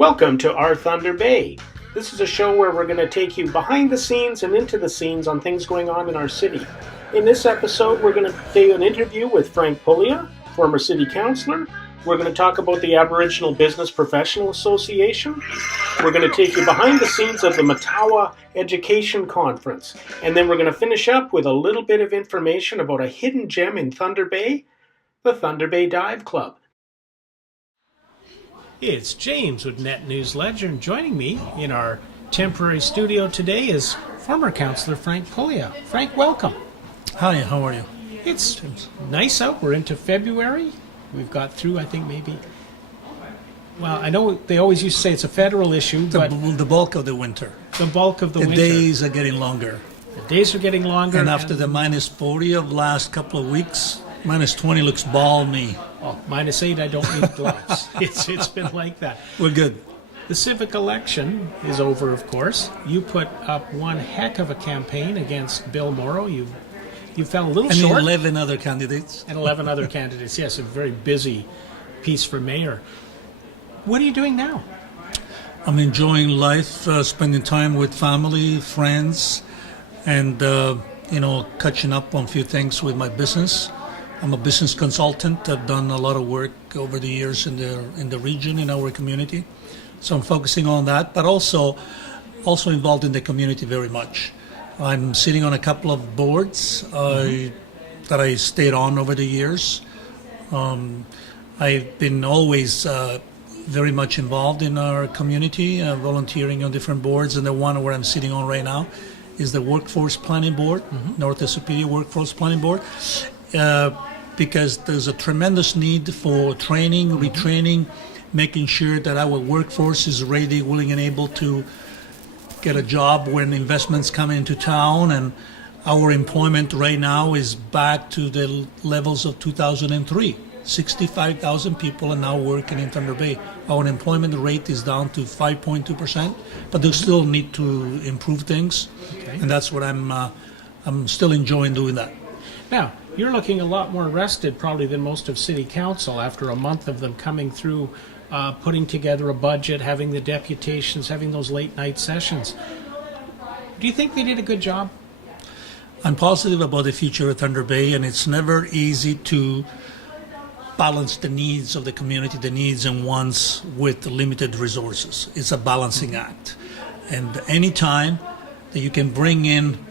Welcome to Our Thunder Bay. This is a show where we're going to take you behind the scenes and into the scenes on things going on in our city. In this episode, we're going to do an interview with Frank Pullia, former city councillor. We're going to talk about the Aboriginal Business Professional Association. We're going to take you behind the scenes of the Matawa Education Conference. And then we're going to finish up with a little bit of information about a hidden gem in Thunder Bay, the Thunder Bay Dive Club. It's James with NetNewsLedger, and joining me in our temporary studio today is former councillor Frank Pullia. Frank, welcome. Hi, how are you? It's nice out. We're into February. We've got through, I think, maybe... Well, I know they always used to say it's a federal issue, but... The bulk of the winter. The bulk of the winter. The days are getting longer. The days are getting longer. And after the minus 40 of the last couple of weeks, minus 20 looks balmy. Oh, minus 8, I don't need gloves. It's been like that. We're good. The civic election is over, of course. You put up one heck of a campaign against Bill Morrow. You fell a little short. And 11 other candidates. And 11 other candidates, yes. A very busy piece for mayor. What are you doing now? I'm enjoying life, spending time with family, friends, and, catching up on a few things with my business. I'm a business consultant. I've done a lot of work over the years in the region, in our community. So I'm focusing on that, but also involved in the community very much. I'm sitting on a couple of boards that I stayed on over the years. I've been always very much involved in our community, volunteering on different boards, and the one where I'm sitting on right now is the Workforce Planning Board, North Superior Workforce Planning Board, because there's a tremendous need for training, retraining, making sure that our workforce is ready, willing, and able to get a job when investments come into town. And our employment right now is back to the levels of 2003. 65,000 people are now working in Thunder Bay. Our employment rate is down to 5.2%, but they still need to improve things. Okay. And that's what I'm still enjoying doing that. Now, you're looking a lot more rested probably than most of City Council after a month of them coming through, putting together a budget, having the deputations, having those late night sessions. Do you think they did a good job? I'm positive about the future of Thunder Bay, and it's never easy to balance the needs of the community, the needs and wants with limited resources. It's a balancing act. And any time that you can bring in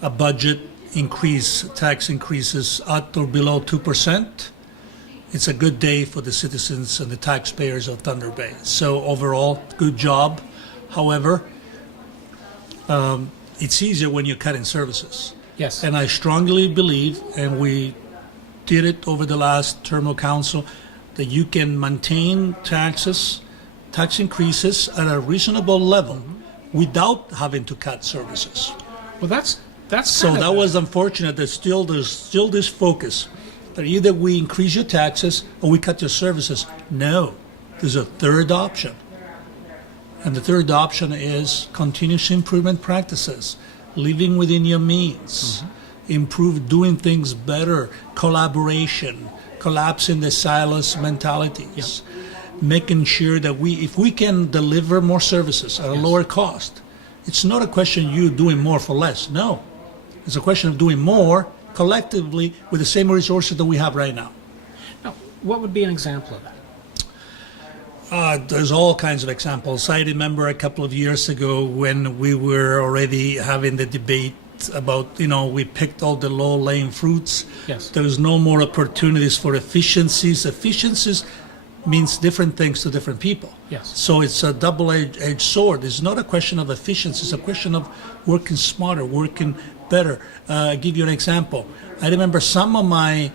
a budget increase, tax increases at or below 2%, it's a good day for the citizens and the taxpayers of Thunder Bay. So overall, good job. However, it's easier when you're cutting services. Yes. And I strongly believe, and we did it over the last term of council, that you can maintain tax increases at a reasonable level without having to cut services. Well, that's so that was unfortunate. There's still this focus that either we increase your taxes or we cut your services. No, there's a third option. And the third option is continuous improvement practices, living within your means, improve doing things better, collaboration, collapsing the silos mentalities, making sure that if we can deliver more services at a lower cost, it's not a question of you doing more for less. No. It's a question of doing more collectively with the same resources that we have right now. Now, what would be an example of that? There's all kinds of examples. I remember a couple of years ago when we were already having the debate about, we picked all the low-lying fruits. Yes. There's no more opportunities for efficiencies. Efficiencies means different things to different people. Yes. So it's a double-edged sword. It's not a question of efficiency. It's a question of working smarter, working better. I'll give you an example. I remember some of my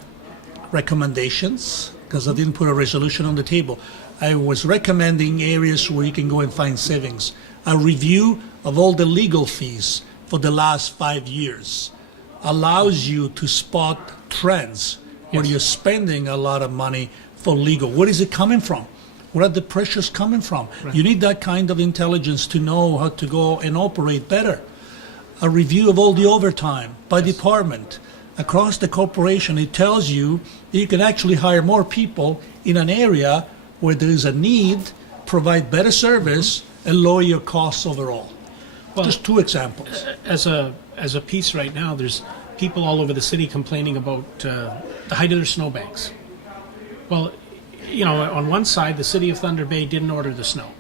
recommendations, because I didn't put a resolution on the table. I was recommending areas where you can go and find savings. A review of all the legal fees for the last 5 years allows you to spot trends where you're spending a lot of money for legal. Where is it coming from? Where are the pressures coming from? Right. You need that kind of intelligence to know how to go and operate better. A review of all the overtime by department across the corporation. It tells you that you can actually hire more people in an area where there is a need provide better service and lower your costs overall. Well, just two examples. As a piece right now, there's people all over the city complaining about the height of their snowbanks. Well, on one side, the city of Thunder Bay didn't order the snow.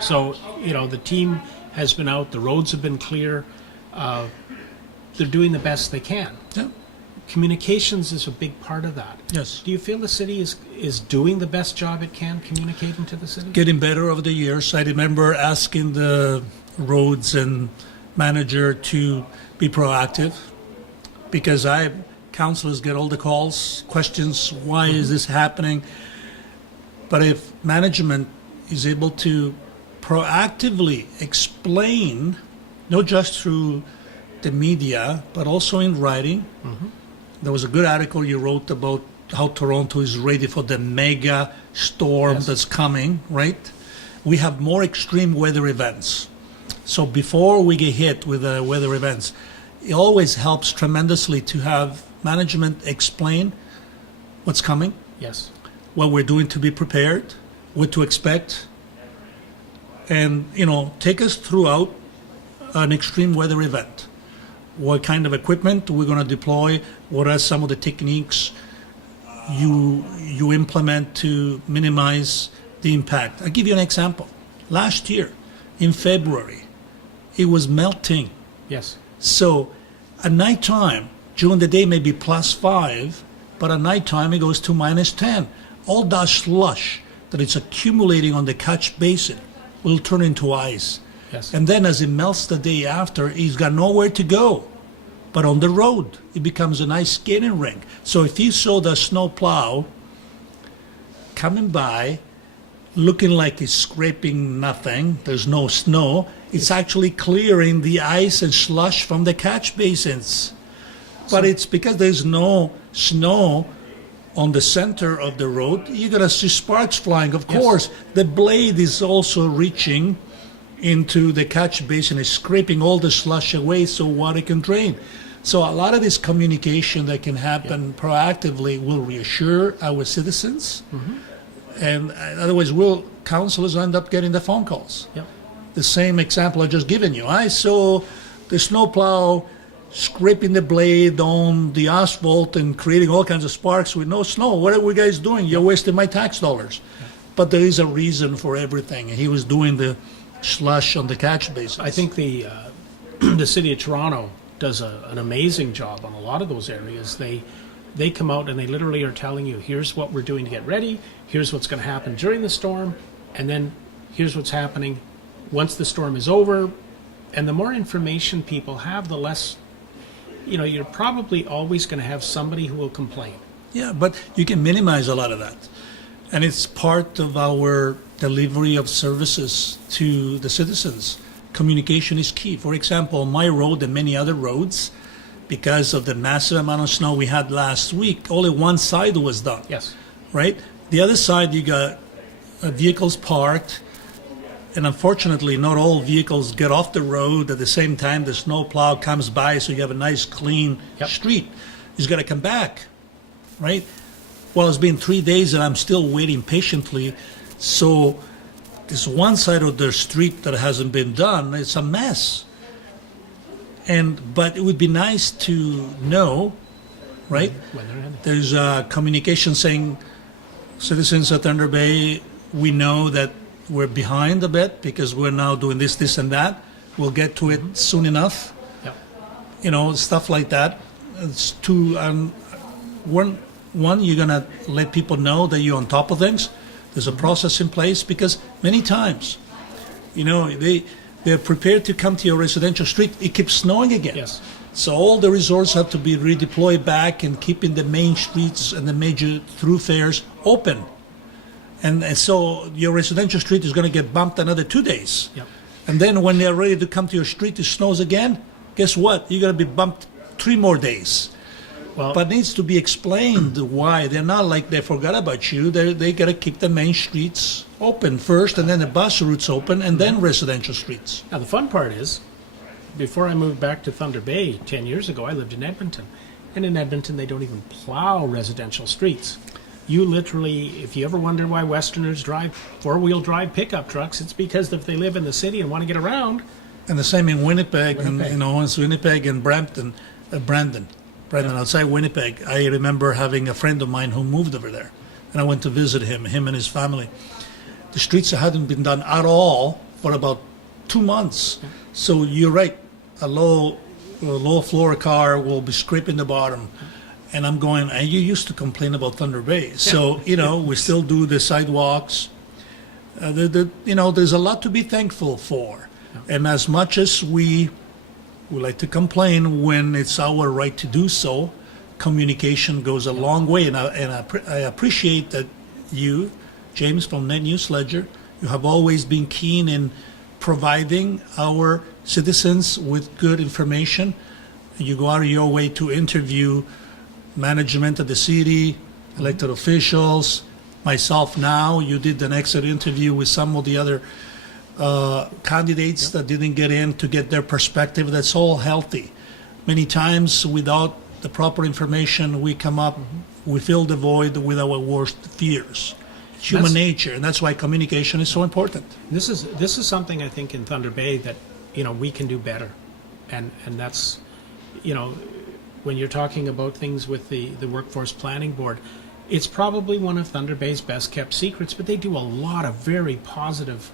So, the team has been out, the roads have been clear, they're doing the best they can. Yeah. Communications is a big part of that. Yes. Do you feel the city is doing the best job it can communicating to the city? Getting better over the years. I remember asking the roads and manager to be proactive, because councillors get all the calls, questions, why is this happening? But if management is able to proactively explain, not just through the media, but also in writing. There was a good article you wrote about how Toronto is ready for the mega storm that's coming, right? We have more extreme weather events. So before we get hit with the weather events, it always helps tremendously to have management explain what's coming, Yes. what we're doing to be prepared, what to expect, and take us throughout an extreme weather event. What kind of equipment we're going to deploy, what are some of the techniques you implement to minimize the impact. I'll give you an example. Last year in February, it was melting. Yes. So at nighttime, during the day maybe +5, but at nighttime it goes to -10. All that slush that is accumulating on the catch basin will turn into ice. Yes. And then as it melts the day after, he's got nowhere to go. But on the road, it becomes a nice skating rink. So if you saw the snow plow coming by, looking like it's scraping nothing, there's no snow, it's actually clearing the ice and slush from the catch basins. But it's because there's no snow on the center of the road, you're going to see sparks flying. Of course, the blade is also reaching into the catch basin, is scraping all the slush away so water can drain. So a lot of this communication that can happen proactively will reassure our citizens. And otherwise, councillors end up getting the phone calls. Yep. The same example I just given you. I saw the snowplow scraping the blade on the asphalt and creating all kinds of sparks with no snow. What are you guys doing? You're wasting my tax dollars. But there is a reason for everything. He was doing the slush on the catch basin. I think the city of Toronto does an amazing job on a lot of those areas. They come out and they literally are telling you, here's what we're doing to get ready, here's what's going to happen during the storm, and then here's what's happening once the storm is over. And the more information people have, the less, you're probably always going to have somebody who will complain. Yeah, but you can minimize a lot of that. And it's part of our delivery of services to the citizens. Communication is key. For example, my road and many other roads, because of the massive amount of snow we had last week, only one side was done. Yes. Right? The other side, you got vehicles parked, and unfortunately, not all vehicles get off the road at the same time the snow plow comes by, so you have a nice, clean street. He's got to come back, right? Well, it's been 3 days, and I'm still waiting patiently. So this one side of the street that hasn't been done, it's a mess. But it would be nice to know, right? There's a communication saying, citizens at Thunder Bay, we know that we're behind a bit because we're now doing this, this, and that. We'll get to it soon enough. Yep. Stuff like that. It's one, you're going to let people know that you're on top of things. There's a process in place because many times, they're prepared to come to your residential street. It keeps snowing again. Yes. So all the resorts have to be redeployed back and keeping the main streets and the major thoroughfares open. And so your residential street is going to get bumped another 2 days. Yep. And then when they're ready to come to your street, it snows again. Guess what? You're going to be bumped 3 more days. Well, But it needs to be explained why. They're not like they forgot about you. They got to keep the main streets open first, and then the bus routes open, and then residential streets. now the fun part is, before I moved back to Thunder Bay 10 years ago, I lived in Edmonton. And in Edmonton, they don't even plow residential streets. You literally, if you ever wonder why Westerners drive four-wheel drive pickup trucks, it's because if they live in the city and want to get around. And the same in Winnipeg, and it's Winnipeg and Brandon, outside Winnipeg. I remember having a friend of mine who moved over there, and I went to visit him and his family. The streets hadn't been done at all for about 2 months. Yeah. So you're right, a low floor car will be scraping the bottom. And I'm going, and you used to complain about Thunder Bay. So, we still do the sidewalks. There's a lot to be thankful for. Yeah. And as much as we like to complain when it's our right to do so, communication goes a long way. And I appreciate that you, James from NetNewsLedger, you have always been keen in providing our citizens with good information. You go out of your way to interview management of the city, elected officials, myself now. You did an exit interview with some of the other candidates that didn't get in to get their perspective. That's all healthy. Many times without the proper information, we come up, we fill the void with our worst fears. Human nature, and that's why communication is so important. This is something I think in Thunder Bay that we can do better, and that's when you're talking about things with the Workforce Planning Board, it's probably one of Thunder Bay's best kept secrets, but they do a lot of very positive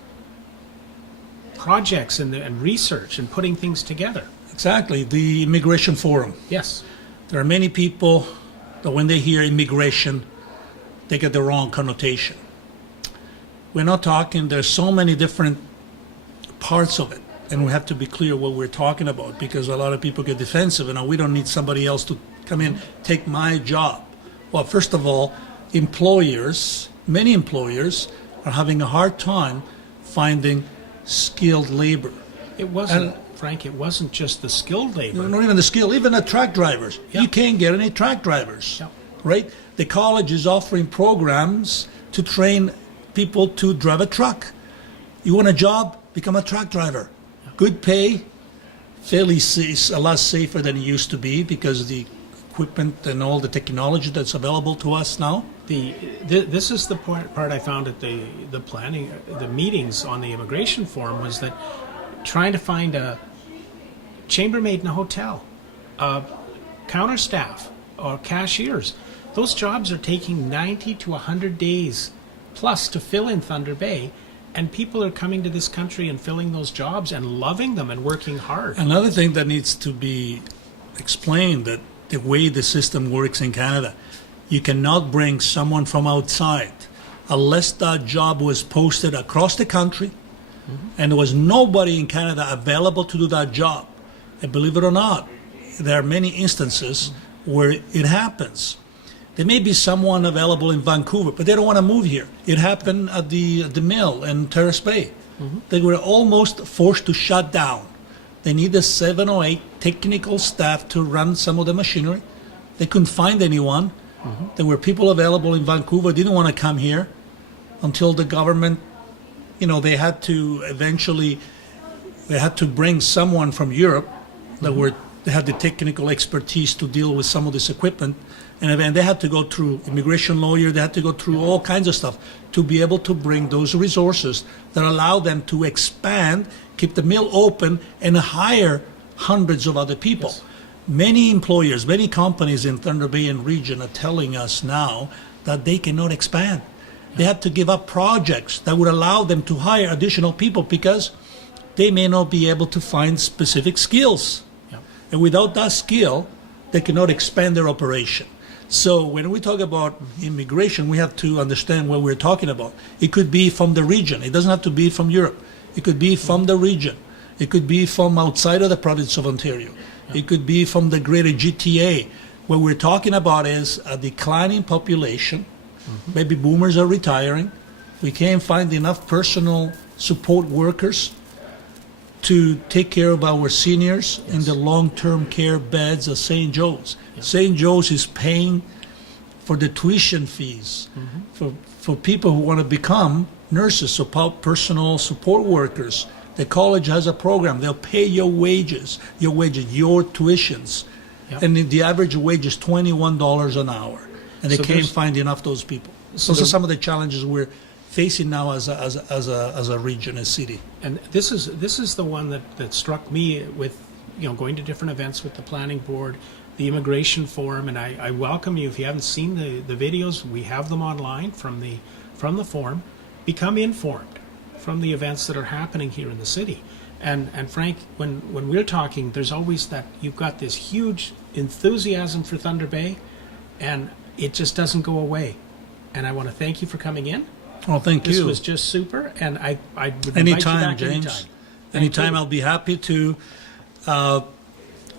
projects and research and putting things together. Exactly. The Immigration Forum. Yes. There are many people that when they hear immigration, they get the wrong connotation. We're not talking, there's so many different parts of it. And we have to be clear what we're talking about, because a lot of people get defensive and we don't need somebody else to come in, take my job. Well, first of all, many employers are having a hard time finding skilled labor. Frank, it wasn't just the skilled labor. Not even the skill, even the truck drivers. Yep. You can't get any truck drivers, yep. Right? The college is offering programs to train people to drive a truck. You want a job? Become a truck driver. Good pay, fairly safe, a lot safer than it used to be because of the equipment and all the technology that's available to us now. This is the part I found at the planning, the meetings on the Immigration Forum, was that trying to find a chambermaid in a hotel, counter staff, or cashiers. Those jobs are taking 90 to 100 days plus to fill in Thunder Bay. And people are coming to this country and filling those jobs and loving them and working hard. Another thing that needs to be explained, that the way the system works in Canada, you cannot bring someone from outside unless that job was posted across the country and there was nobody in Canada available to do that job. And believe it or not, there are many instances where it happens. There may be someone available in Vancouver, but they don't want to move here. It happened at the mill in Terrace Bay. They were almost forced to shut down. They needed 7 or 8 technical staff to run some of the machinery. They couldn't find anyone. There were people available in Vancouver, didn't want to come here until the government, they had to bring someone from Europe they had the technical expertise to deal with some of this equipment. And they had to go through immigration lawyer, they had to go through all kinds of stuff to be able to bring those resources that allow them to expand, keep the mill open, and hire hundreds of other people. Yes. Many employers, many companies in Thunder Bay and region are telling us now that they cannot expand. They have to give up projects that would allow them to hire additional people because they may not be able to find specific skills. Yep. And without that skill, they cannot expand their operation. So when we talk about immigration, we have to understand what we're talking about. It could be from the region. It doesn't have to be from Europe. It could be from the region. It could be from outside of the province of Ontario. It could be from the greater GTA. What we're talking about is a declining population. Baby boomers are retiring. We can't find enough personal support workers to take care of our seniors in the long-term care beds of St. Joe's. St. Joe's is paying for the tuition fees for people who want to become nurses, so personal support workers. The college has a program. They'll pay your wages, your tuitions. Yep. And the average wage is $21 an hour. and they So can't there's- find enough of those people. So Those are the- some of the challenges we're facing now as a region, a city. And this is the one that struck me with, going to different events with the planning board, the immigration forum, and I welcome you. If you haven't seen the videos, we have them online from the forum. Become informed from the events that are happening here in the city. And Frank, when we're talking, there's always that you've got this huge enthusiasm for Thunder Bay, and it just doesn't go away. And I want to thank you for coming in. Oh, thank This you. was just super, and I would invite you Anytime, back James. anytime. Anytime, you. I'll be happy to. I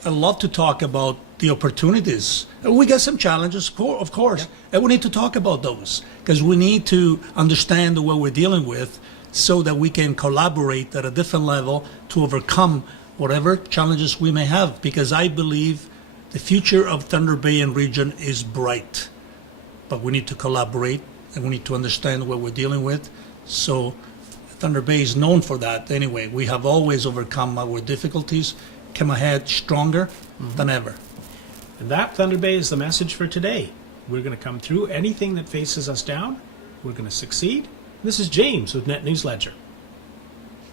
love to talk about the opportunities. We got some challenges, of course, and we need to talk about those because we need to understand what we're dealing with so that we can collaborate at a different level to overcome whatever challenges we may have. Because I believe the future of Thunder Bay and region is bright, but we need to collaborate and we need to understand what we're dealing with. So Thunder Bay is known for that anyway. We have always overcome our difficulties, come ahead stronger than ever. And that, Thunder Bay, is the message for today. We're going to come through anything that faces us down. We're going to succeed. This is James with NetNewsLedger.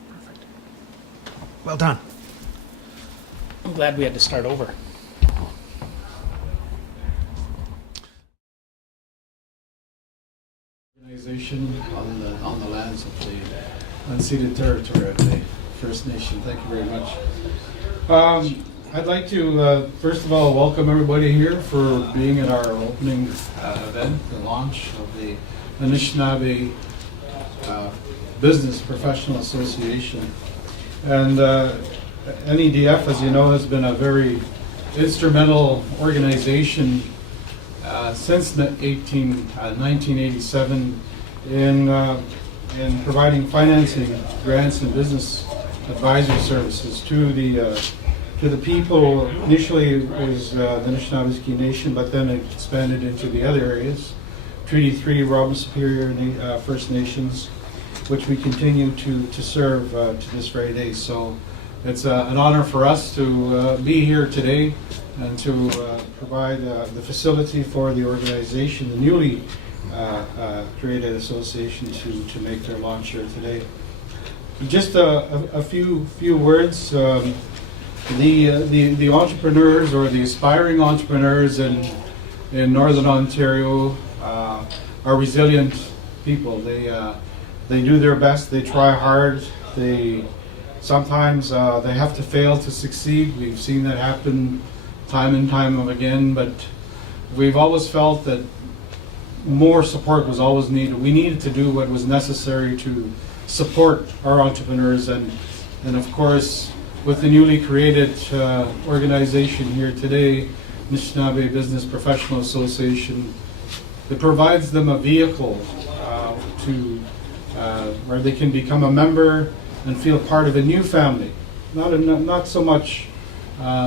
Perfect. Well done. I'm glad we had to start over. Organization on the lands of the unceded territory of the First Nation. Thank you very much. I'd like to first of all welcome everybody here for being at our opening event, the launch of the Anishinaabe Business Professional Association. And NEDF, as you know, has been a very instrumental organization since 1987 in providing financing, grants, and business advisory services to the people. Initially, it was the Anishinaabe Nation, but then it expanded into the other areas, Treaty 3, Robin Superior First Nations, which we continue to serve to this very day. So it's an honor for us to be here today and to provide the facility for the organization, the newly created association, to make their launch here today. Just a few words. The entrepreneurs or the aspiring entrepreneurs in Northern Ontario are resilient people. They do their best. They try hard. Sometimes they have to fail to succeed. We've seen that happen time and time again, but we've always felt that more support was always needed. We needed to do what was necessary to support our entrepreneurs, and of course, with the newly created organization here today, Anishinaabe Business Professional Association, it provides them a vehicle to where they can become a member and feel part of a new family. Not so much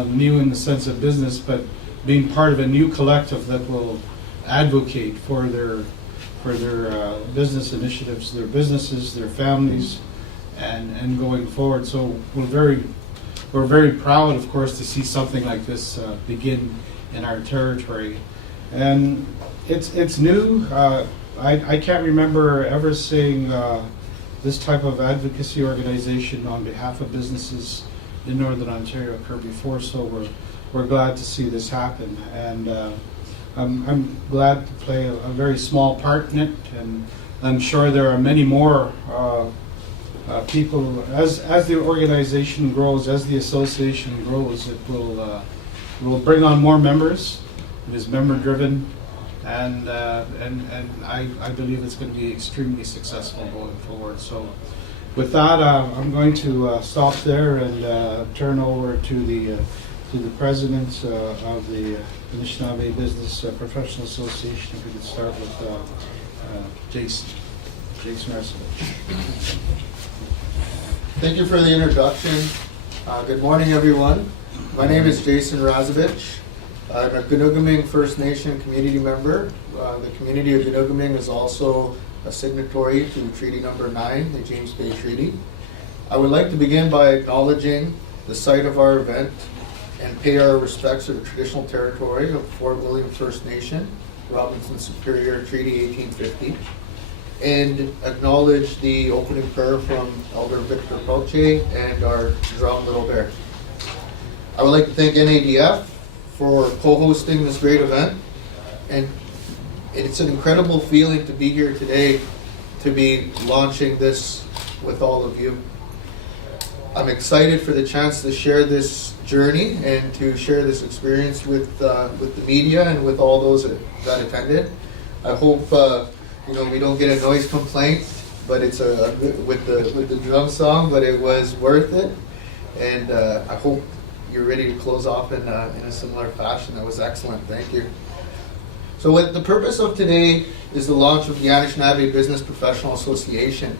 new in the sense of business, but being part of a new collective that will advocate for their business initiatives, their businesses, their families, and going forward. So we're very proud, of course, to see something like this begin in our territory. And it's new. I can't remember ever seeing this type of advocacy organization on behalf of businesses in Northern Ontario occur before, so we're glad to see this happen. And I'm glad to play a very small part in it, and I'm sure there are many more people. As the organization grows, as the association grows, it will bring on more members. It is member driven, and I believe it's going to be extremely successful going forward. So with that, I'm going to stop there and turn over to the president of the Anishinaabe Business Professional Association. If we could start with Jason Razovich. Thank you for the introduction. Good morning, everyone. My name is Jason Razovich. I'm a Gunuguming First Nation community member. The community of Gunuguming is also a signatory to Treaty Number 9, the James Bay Treaty. I would like to begin by acknowledging the site of our event and pay our respects to the traditional territory of Fort William First Nation Robinson Superior Treaty 1850, and acknowledge the opening prayer from Elder Victor Pullia and our drum Little Bear. I would like to thank NADF for co-hosting this great event, and it's an incredible feeling to be here today to be launching this with all of you. I'm excited for the chance to share this journey and to share this experience with the media and with all those that attended. I hope we don't get a noise complaint, but it's with the drum song, but it was worth it, and I hope you're ready to close off in a similar fashion. That was excellent. Thank you. So what the purpose of today is the launch of the Anishinaabe Business Professional Association.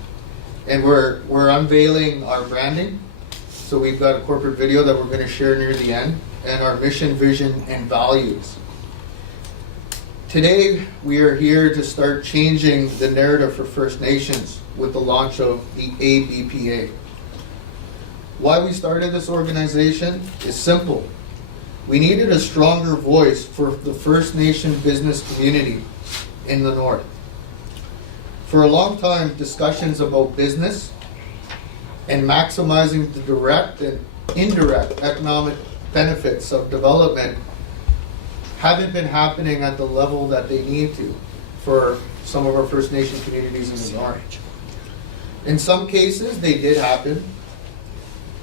And we're unveiling our branding. So we've got a corporate video that we're going to share near the end, and our mission, vision, and values. Today, we are here to start changing the narrative for First Nations with the launch of the ABPA. Why we started this organization is simple. We needed a stronger voice for the First Nation business community in the North. For a long time, discussions about business and maximizing the direct and indirect economic benefits of development haven't been happening at the level that they need to for some of our First Nation communities in the North. In some cases, they did happen,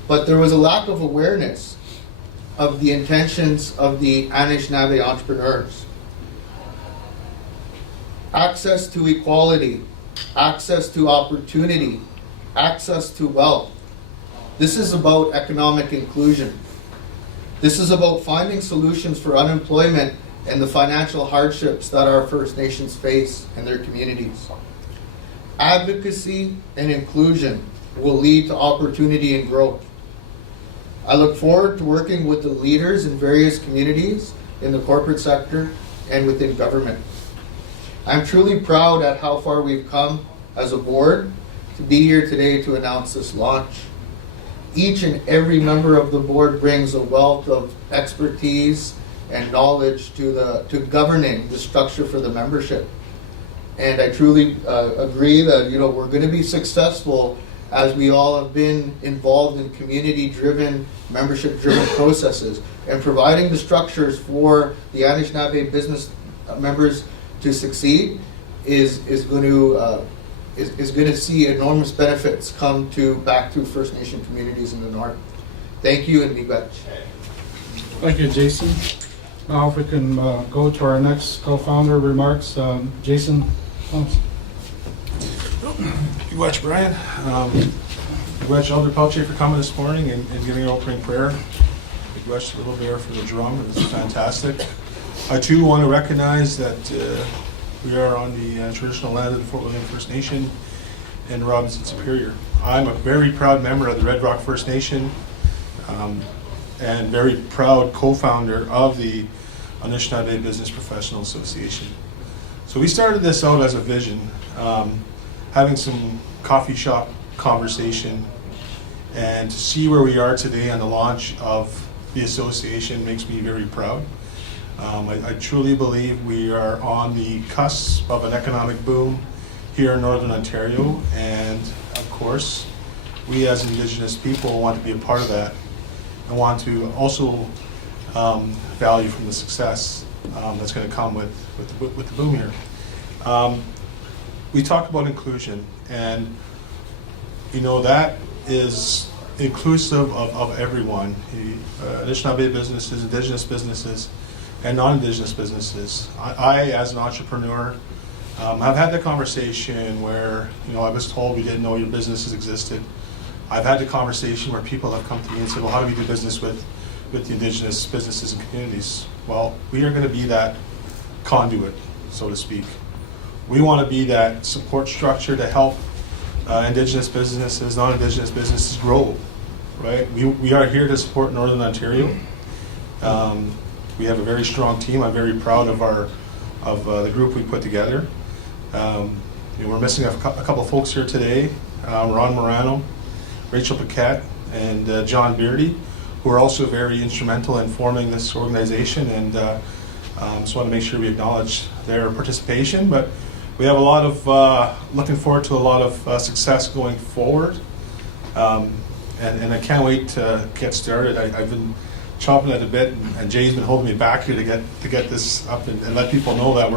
but there was a lack of awareness of the intentions of the Anishinaabe entrepreneurs. Access to equality, access to opportunity, access to wealth. This is about economic inclusion. This is about finding solutions for unemployment and the financial hardships that our First Nations face in their communities. Advocacy and inclusion will lead to opportunity and growth. I look forward to working with the leaders in various communities in the corporate sector and within government. I'm truly proud at how far we've come as a board to be here today to announce this launch. Each and every member of the board brings a wealth of expertise and knowledge to governing the structure for the membership. And I truly agree that we're going to be successful as we all have been involved in community-driven, membership-driven processes, and providing the structures for the Anishinaabe business members to succeed is going to see enormous benefits come back to First Nation communities in the North. Thank you, and Niigaan. Thank you, Jason. Now if we can go to our next co-founder remarks. Jason, thanks. You watch Brian. You watch Elder Pullia for coming this morning and giving an opening prayer. You watch the Little Bear for the drum. It was fantastic. I too want to recognize that we are on the traditional land of the Fort William First Nation in Robinson Superior. I'm a very proud member of the Red Rock First Nation and very proud co-founder of the Anishinaabe Business Professional Association. So we started this out as a vision, having some coffee shop conversation, and to see where we are today on the launch of the association makes me very proud. I truly believe we are on the cusp of an economic boom here in Northern Ontario, and of course, we as Indigenous people want to be a part of that and want to also value from the success that's going to come with the boom here. We talk about inclusion, and that is inclusive of everyone, Anishinaabe businesses, Indigenous businesses, and non-Indigenous businesses. I as an entrepreneur, have had the conversation where I was told we didn't know your businesses existed. I've had the conversation where people have come to me and said, well, how do we do business with the Indigenous businesses and communities? Well, we are going to be that conduit, so to speak. We want to be that support structure to help Indigenous businesses, non-Indigenous businesses grow, right? We are here to support Northern Ontario. We have a very strong team. I'm very proud of the group we put together. We're missing a couple of folks here today, Ron Morano, Rachel Paquette, and John Beardy, who are also very instrumental in forming this organization and So I want to make sure we acknowledge their participation, but we have a lot of, looking forward to a lot of success going forward. And I can't wait to get started. I've been chopping at a bit, and Jay's been holding me back here to get this up and let people know that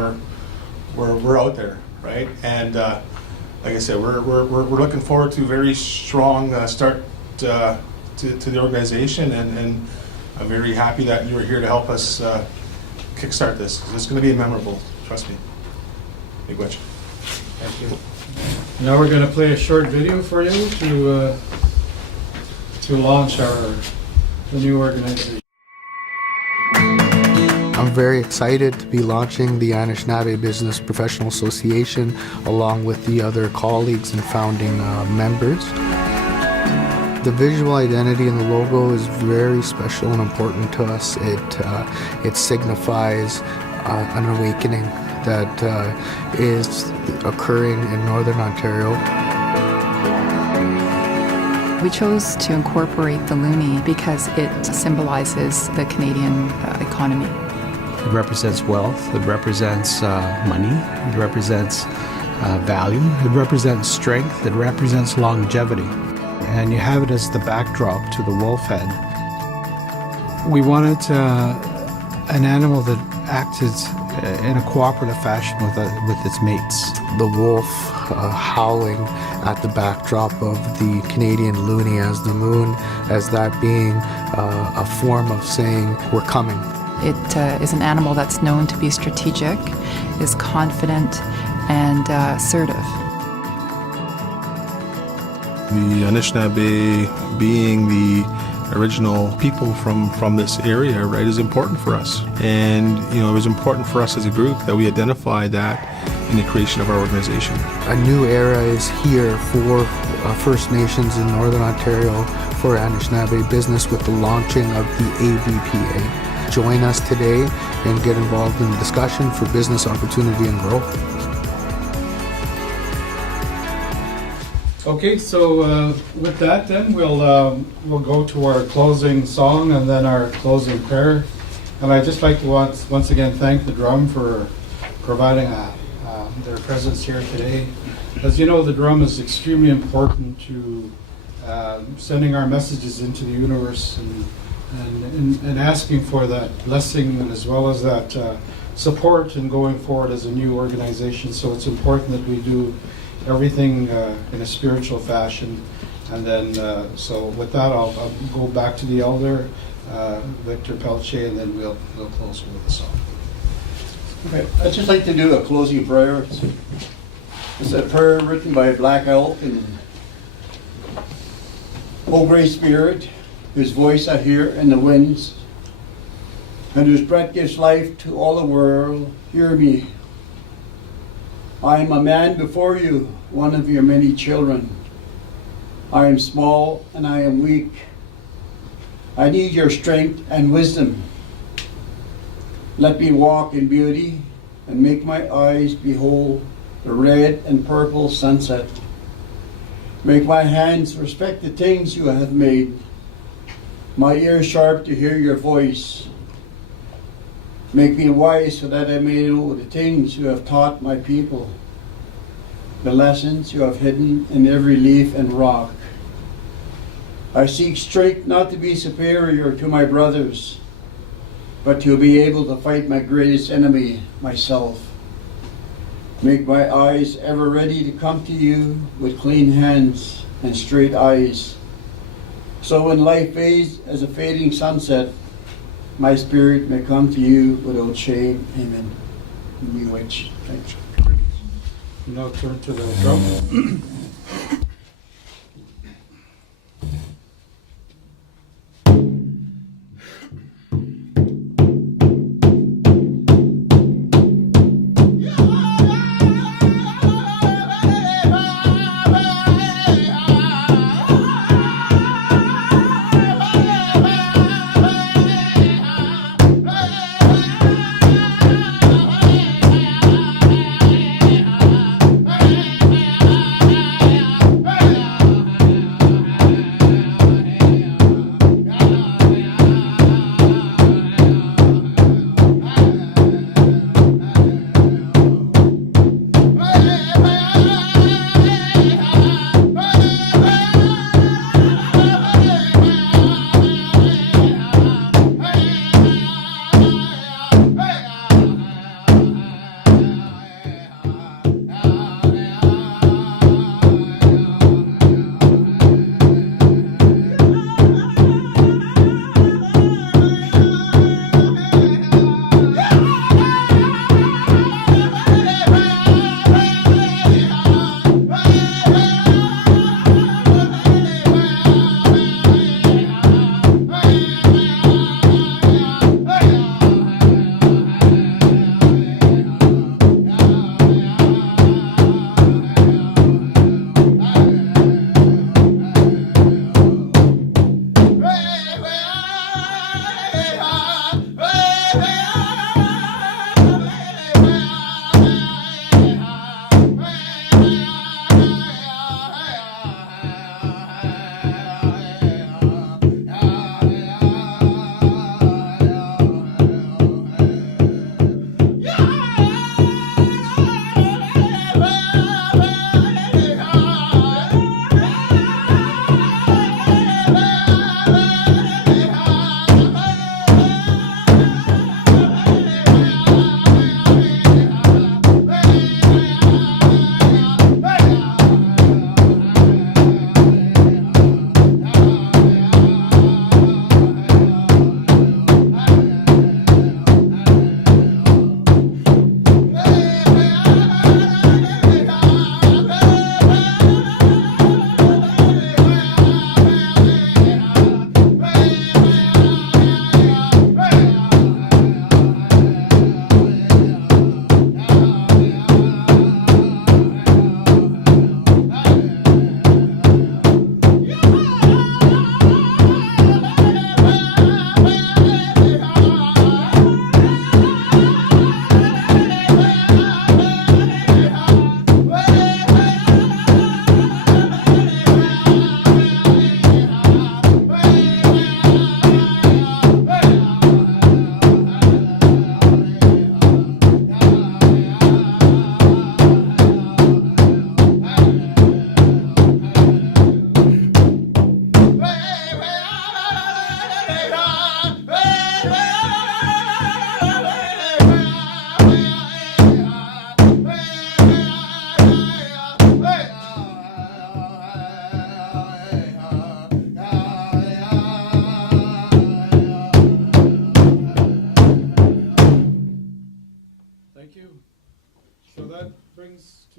we're out there, right? And like I said, we're looking forward to a very strong start to the organization, and I'm very happy that you were here to help us kickstart this. It's going to be memorable, trust me. Big witch. Thank you. Now we're going to play a short video for you to launch the new organization. I'm very excited to be launching the Anishinaabe Business Professional Association along with the other colleagues and founding members. The visual identity in the logo is very special and important to us. It signifies an awakening that is occurring in Northern Ontario. We chose to incorporate the loonie because it symbolizes the Canadian economy. It represents wealth, it represents money, it represents value, it represents strength, it represents longevity. And you have it as the backdrop to the wolf head. We wanted an animal that acted in a cooperative fashion with its mates. The wolf howling at the backdrop of the Canadian loonie as the moon, as that being a form of saying, we're coming. It is an animal that's known to be strategic, is confident, and assertive. The Anishinaabe, being the original people from this area, right, is important for us. And, it was important for us as a group that we identify that in the creation of our organization. A new era is here for First Nations in Northern Ontario, for Anishinaabe business with the launching of the ABPA. Join us today and get involved in the discussion for business opportunity and growth. Okay, so with that then, we'll go to our closing song and then our closing prayer. And I'd just like to once again thank the Drum for providing their presence here today. As you know, the Drum is extremely important to sending our messages into the universe and asking for that blessing as well as that support in going forward as a new organization. So it's important that we do everything in a spiritual fashion. And then, so with that, I'll go back to the elder, Victor Pelche, and then we'll close with the song. Okay, I'd just like to do a closing prayer. It's a prayer written by Black Elk and O Great Spirit, whose voice I hear in the winds, and whose breath gives life to all the world. Hear me. I am a man before you, one of your many children. I am small and I am weak. I need your strength and wisdom. Let me walk in beauty and make my eyes behold the red and purple sunset. Make my hands respect the things you have made, my ears sharp to hear your voice. Make me wise so that I may know the things you have taught my people, the lessons you have hidden in every leaf and rock. I seek strength not to be superior to my brothers, but to be able to fight my greatest enemy, myself. Make my eyes ever ready to come to you with clean hands and straight eyes. So when life fades as a fading sunset, my spirit may come to you without shame. Amen. New Age. Thanks. Now turn to the drum.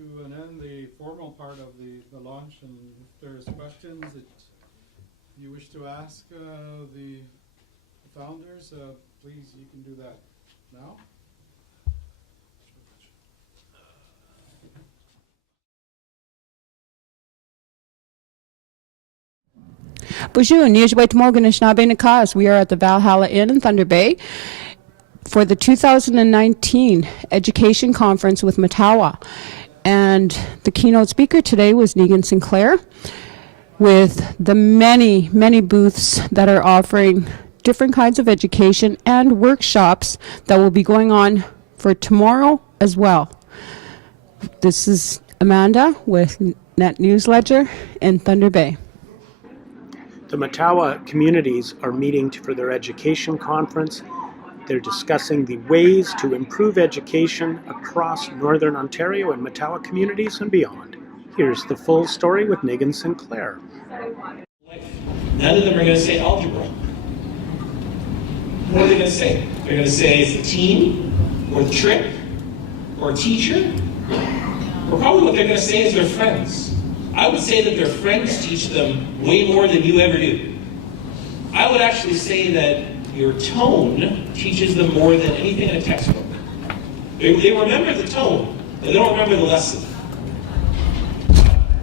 to an end the formal part of the launch, and if there's questions that you wish to ask the founders, please, you can do that now. Bonjour, Nijwait Morgan Nakas. We are at the Valhalla Inn in Thunder Bay for the 2019 Education Conference with Matawa. And the keynote speaker today was Niigaan Sinclair, with the many, many booths that are offering different kinds of education and workshops that will be going on for tomorrow as well. This is Amanda with NetNewsLedger in Thunder Bay. The Matawa communities are meeting for their education conference. They're discussing the ways to improve education across Northern Ontario and Matawa communities and beyond. Here's the full story with Niigaan Sinclair. None of them are going to say algebra. What are they going to say? They're going to say it's the team, or the trip, or a teacher, or probably what they're going to say is their friends. I would say that their friends teach them way more than you ever do. I would actually say that your tone teaches them more than anything in a textbook. They remember the tone, but they don't remember the lesson.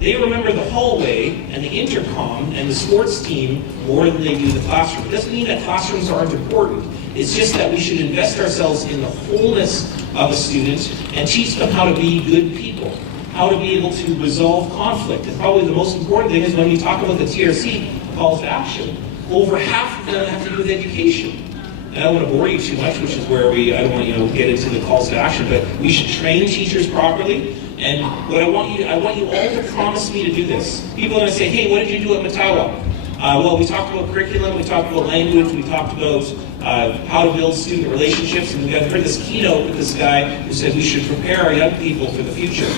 They remember the hallway and the intercom and the sports team more than they do the classroom. It doesn't mean that classrooms aren't important. It's just that we should invest ourselves in the wholeness of a student and teach them how to be good people, how to be able to resolve conflict. And probably the most important thing is when we talk about the TRC, calls to action, over half of them have to do with education. And I don't want to bore you too much, which is where I don't want to get into the calls to action, but we should train teachers properly. And what I want you all to promise me to do this. People are going to say, hey, what did you do at Matawa? Well, we talked about curriculum, we talked about language, we talked about how to build student relationships, and we heard this keynote with this guy who said we should prepare our young people for the future.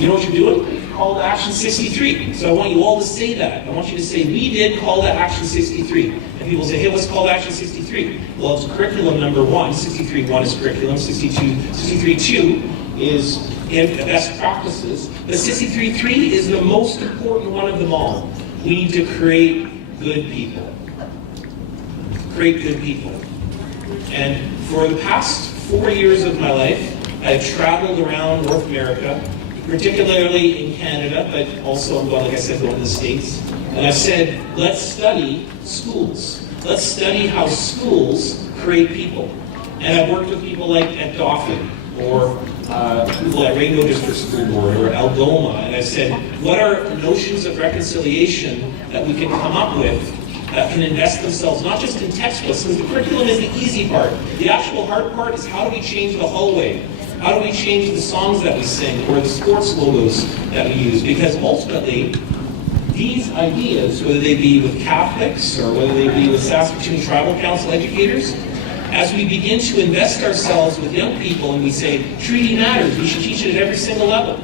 You know what you're doing? Call to Action 63. So I want you all to say that. I want you to say, we did Call to Action 63. And people say, hey, what's Call to Action 63? Well, it's curriculum number 1. 63.1 is curriculum. 63.2 is best practices. But 63.3 is the most important one of them all. We need to create good people. Create good people. And for the past 4 years of my life, I've traveled around North America, particularly in Canada, but also, like I said, going to the States. And I've said, let's study schools. Let's study how schools create people. And I've worked with people like at Dauphin, or people at Rainbow District School Board, or Algoma, and I've said, what are notions of reconciliation that we can come up with that can invest themselves not just in textbooks, because the curriculum is the easy part. The actual hard part is how do we change the hallway? How do we change the songs that we sing or the sports logos that we use? Because ultimately, these ideas, whether they be with Catholics or whether they be with Saskatoon Tribal Council educators, as we begin to invest ourselves with young people and we say, treaty matters, we should teach it at every single level.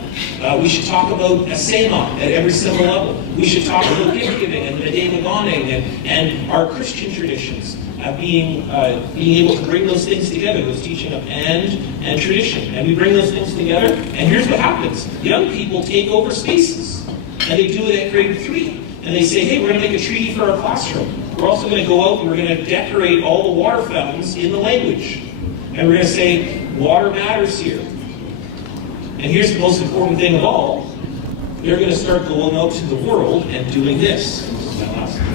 We should talk about Asema at every single level. We should talk about gift giving and the Day Maganing and our Christian traditions. Being able to bring those things together, those teaching of and tradition. And we bring those things together, and here's what happens. Young people take over spaces, and they do it at grade 3. And they say, hey, we're going to make a treaty for our classroom. We're also going to go out and we're going to decorate all the water fountains in the language. And we're going to say, water matters here. And here's the most important thing of all. They're going to start going out to the world and doing this. This is my last thing.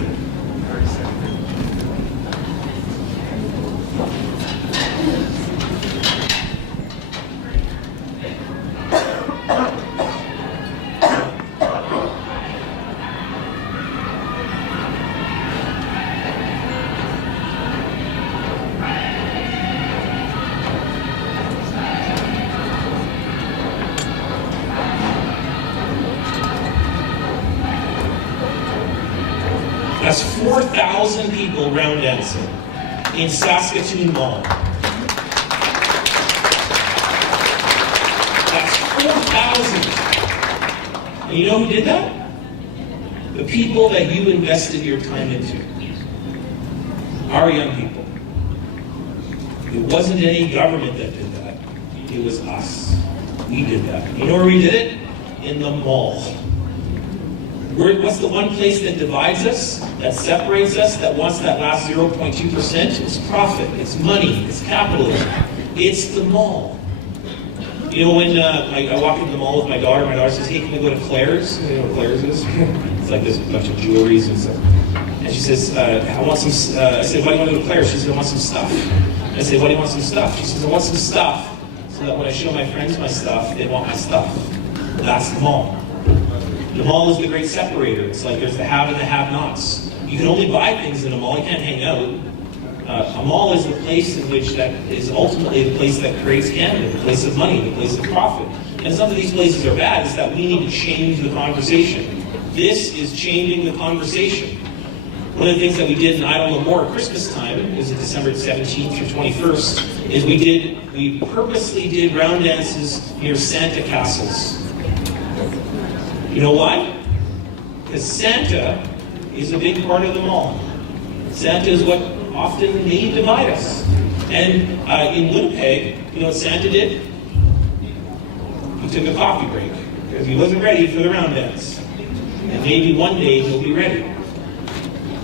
That's 4,000 people round dancing in Saskatoon Mall. That's 4,000. And you know who did that? The people that you invested your time into. Our young people. It wasn't any government that did that. It was us. We did that. You know where we did it? In the mall. What's the one place that divides us, that separates us, that wants that last 0.2%? It's profit, it's money, it's capitalism. It's the mall. You know, when I walk into the mall with my daughter says, hey, can we go to Claire's? You know what Claire's is? It's like this bunch of jewelries and stuff. And she says, I want some, I said, why do you want to go to Claire's? She said, I want some stuff. And I said, why do you want some stuff? She says, I want some stuff so that when I show my friends my stuff, they want my stuff. That's the mall. The mall is the great separator. It's like there's the have and the have-nots. You can only buy things in a mall. You can't hang out. A mall is the place in which that is ultimately the place that creates Canada, the place of money, the place of profit. And it's not that these places are bad, it's that we need to change the conversation. This is changing the conversation. One of the things that we did in I Don't Know More at Christmas time, is it December 17th through 21st, is we purposely did round dances near Santa castles. You know why? Because Santa is a big part of the mall. Santa is what often may divide us. And in Winnipeg, you know what Santa did? He took a coffee break because he wasn't ready for the round dance. And maybe one day he'll be ready.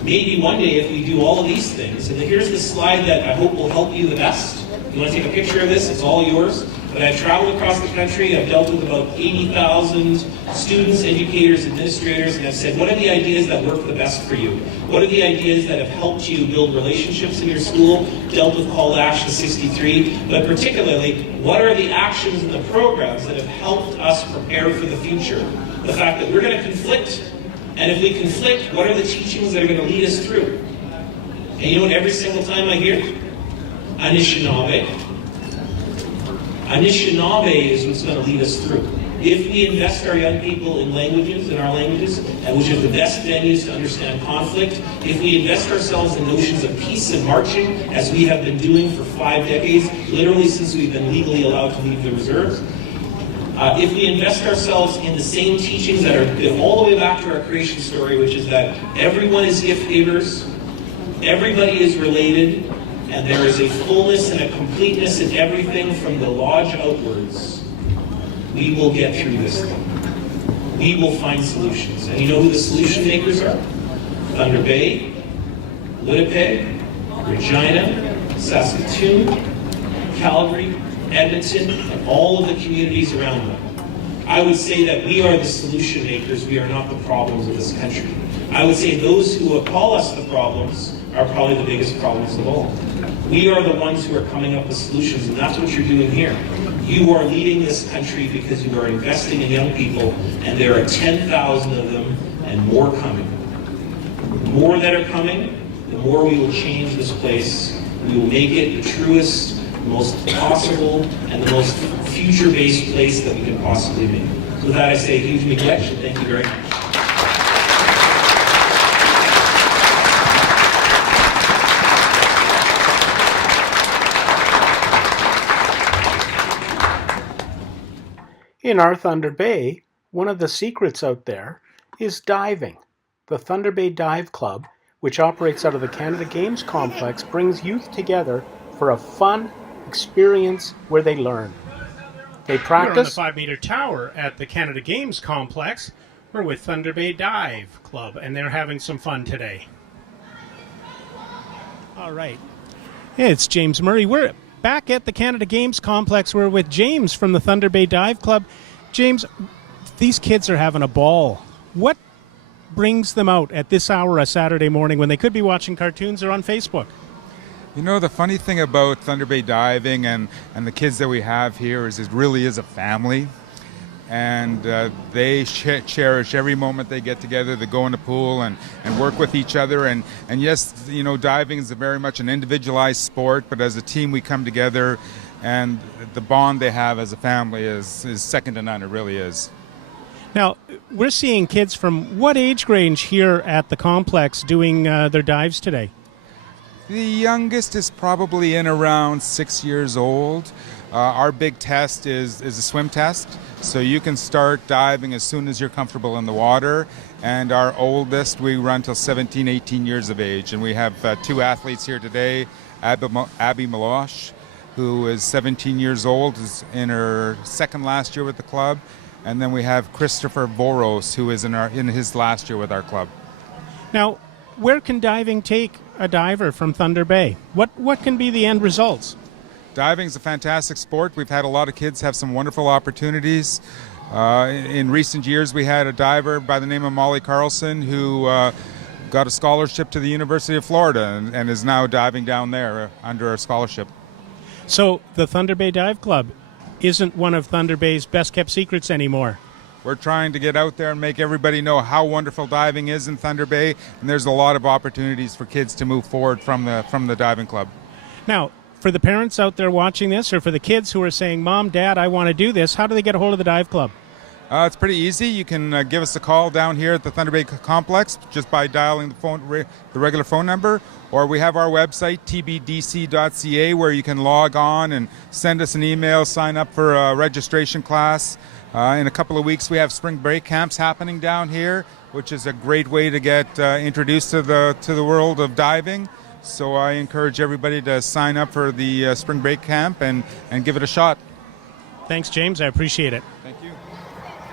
Maybe one day if we do all of these things, and here's the slide that I hope will help you the best. If you want to take a picture of this, it's all yours. But I've traveled across the country, I've dealt with about 80,000 students, educators, administrators, and I've said, what are the ideas that work the best for you? What are the ideas that have helped you build relationships in your school, dealt with Call to Action 63, but particularly, what are the actions and the programs that have helped us prepare for the future? The fact that we're going to conflict, and if we conflict, what are the teachings that are going to lead us through? And you know what every single time I hear? Anishinaabe. Anishinaabe is what's going to lead us through. If we invest our young people in languages, in our languages, and which are the best venues to understand conflict, if we invest ourselves in notions of peace and marching, as we have been doing for 5 decades, literally since we've been legally allowed to leave the reserves, if we invest ourselves in the same teachings that are all the way back to our creation story, which is that everyone is gift givers, everybody is related, and there is a fullness and a completeness in everything from the lodge outwards, we will get through this thing. We will find solutions. And you know who the solution makers are? Thunder Bay, Winnipeg, Regina, Saskatoon, Calgary, Edmonton, and all of the communities around them. I would say that we are the solution makers. We are not the problems of this country. I would say those who call us the problems are probably the biggest problems of all. We are the ones who are coming up with solutions, and that's what you're doing here. You are leading this country because you are investing in young people, and there are 10,000 of them, and more coming. The more that are coming, the more we will change this place. We will make it the truest, the most possible, and the most future-based place that we can possibly make. So with that, I say a huge neglect, and thank you very much. In our Thunder Bay, one of the secrets out there is diving. The Thunder Bay Dive Club, which operates out of the Canada Games Complex, brings youth together for a fun experience where they learn. They practice. We're on the 5-meter tower at the Canada Games Complex. We're with Thunder Bay Dive Club, and they're having some fun today. All right. Yeah, it's James Murray. We're back at the Canada Games Complex. We're with James from the Thunder Bay Dive Club. James, these kids are having a ball. What brings them out at this hour a Saturday morning when they could be watching cartoons or on Facebook? You know, the funny thing about Thunder Bay Diving and the kids that we have here is it really is a family. And they cherish every moment they get together. They go in the pool and work with each other. And yes, you know, diving is very much an individualized sport, but as a team we come together, and the bond they have as a family is second to none. It really is. Now, we're seeing kids from what age range here at the complex doing their dives today? The youngest is probably in around 6 years old. Our big test is a swim test, so you can start diving as soon as you're comfortable in the water. And our oldest, we run till 17, 18 years of age. And we have 2 athletes here today, Abby Malosh who is 17 years old, is in her second last year with the club. And then we have Christopher Voros, who is in his last year with our club. Now, where can diving take a diver from Thunder Bay? What can be the end results? Diving is a fantastic sport. We've had a lot of kids have some wonderful opportunities. In recent years, we had a diver by the name of Molly Carlson who got a scholarship to the University of Florida and is now diving down there under a scholarship. So the Thunder Bay Dive Club isn't one of Thunder Bay's best-kept secrets anymore. We're trying to get out there and make everybody know how wonderful diving is in Thunder Bay, and there's a lot of opportunities for kids to move forward from the diving club. Now, for the parents out there watching this, or for the kids who are saying, Mom, Dad, I want to do this, how do they get a hold of the Dive Club? It's pretty easy. You can give us a call down here at the Thunder Bay Complex just by dialing the regular phone number, or we have our website, tbdc.ca, where you can log on and send us an email, sign up for a registration class. In a couple of weeks, we have spring break camps happening down here, which is a great way to get introduced to the world of diving. So I encourage everybody to sign up for the spring break camp and give it a shot. Thanks, James. I appreciate it. Thank you.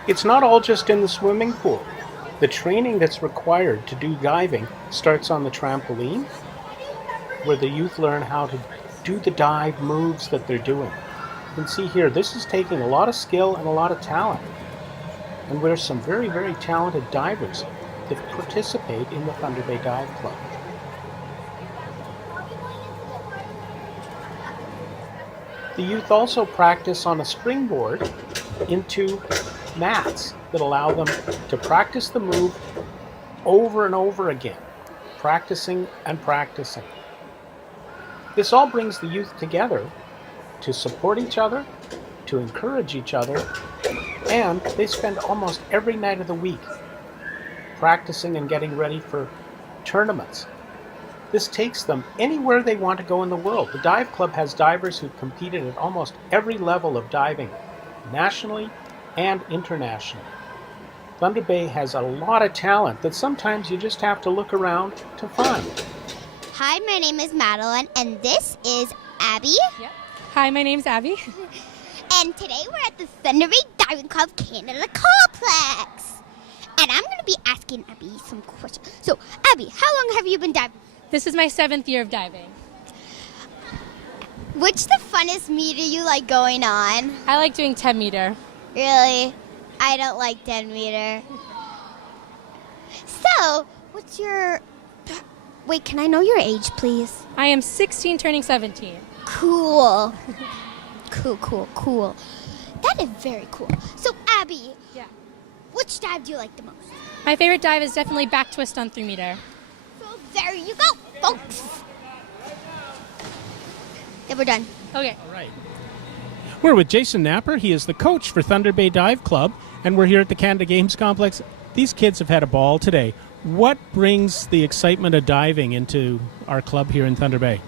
It's not all just in the swimming pool. The training that's required to do diving starts on the trampoline, where the youth learn how to do the dive moves that they're doing. You can see here, this is taking a lot of skill and a lot of talent. And there's some very, very talented divers that participate in the Thunder Bay Dive Club. The youth also practice on a springboard into mats that allow them to practice the move over and over again, practicing and practicing. This all brings the youth together to support each other, to encourage each other, and they spend almost every night of the week practicing and getting ready for tournaments. This takes them anywhere they want to go in the world. The Dive Club has divers who've competed at almost every level of diving, nationally and internationally. Thunder Bay has a lot of talent that sometimes you just have to look around to find. Hi, my name is Madeline, and this is Abby. Yep. Hi, my name's Abby. And today we're at the Thunder Bay Diving Club Canada Complex. And I'm going to be asking Abby some questions. So, Abby, how long have you been diving? This is my 7th year of diving. Which the funnest meter you like going on? I like doing 10 meter. Really? I don't like 10 meter. So, what's your... Wait, can I know your age, please? I am 16 turning 17. Cool. Cool. That is very cool. So, Abby, yeah. Which dive do you like the most? My favorite dive is definitely back twist on 3 meter. So there you go, folks. Then we're done. Okay. All right. We're with Jason Napper. He is the coach for Thunder Bay Dive Club, and we're here at the Canada Games Complex. These kids have had a ball today. What brings the excitement of diving into our club here in Thunder Bay?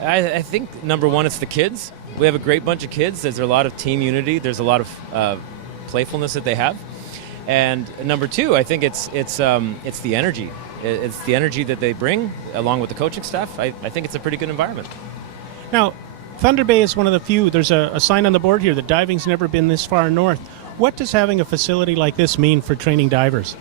I think, number one, it's the kids. We have a great bunch of kids. There's a lot of team unity. There's a lot of playfulness that they have. And number two, I think it's the energy. It's the energy that they bring along with the coaching staff. I think it's a pretty good environment. Now, Thunder Bay is one of the few. There's a sign on the board here that diving's never been this far north. What does having a facility like this mean for training divers?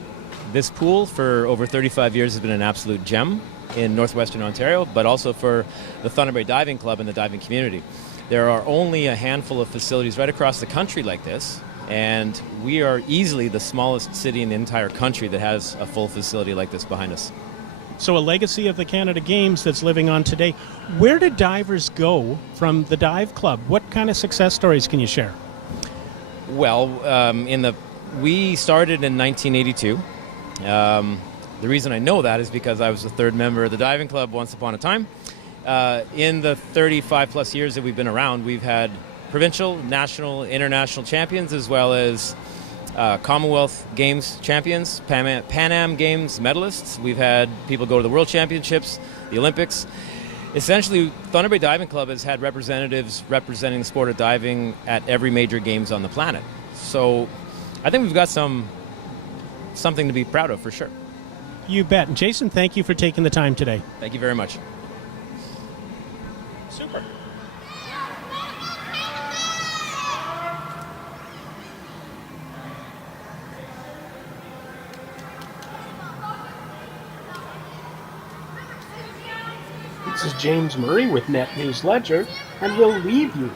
This pool for over 35 years has been an absolute gem in northwestern Ontario, but also for the Thunder Bay Diving Club and the diving community. There are only a handful of facilities right across the country like this, and we are easily the smallest city in the entire country that has a full facility like this behind us. So a legacy of the Canada Games that's living on today. Where do divers go from the Dive Club? What kind of success stories can you share? Well, we started in 1982. The reason I know that is because I was the third member of the diving club once upon a time. In the 35 plus years that we've been around, we've had provincial, national, international champions, as well as Commonwealth Games champions, Pan Am Games medalists. We've had people go to the World Championships, the Olympics. Essentially, Thunder Bay Diving Club has had representatives representing the sport of diving at every major games on the planet. So I think we've got something to be proud of for sure. You bet. And Jason, thank you for taking the time today. Thank you very much. Super. This is James Murray with NetNewsLedger, and we'll leave you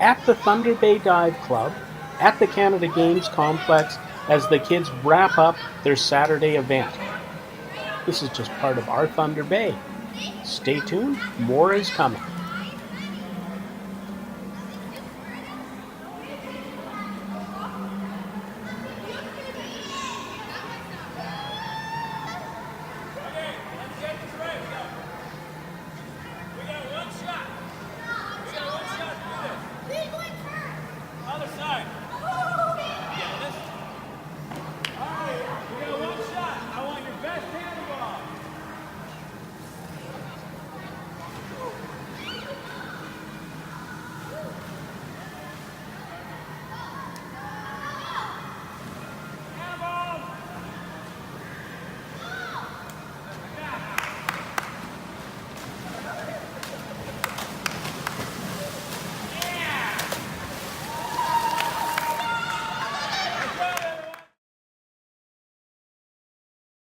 at the Thunder Bay Dive Club at the Canada Games Complex as the kids wrap up their Saturday event. This is just part of our Thunder Bay. Stay tuned, more is coming.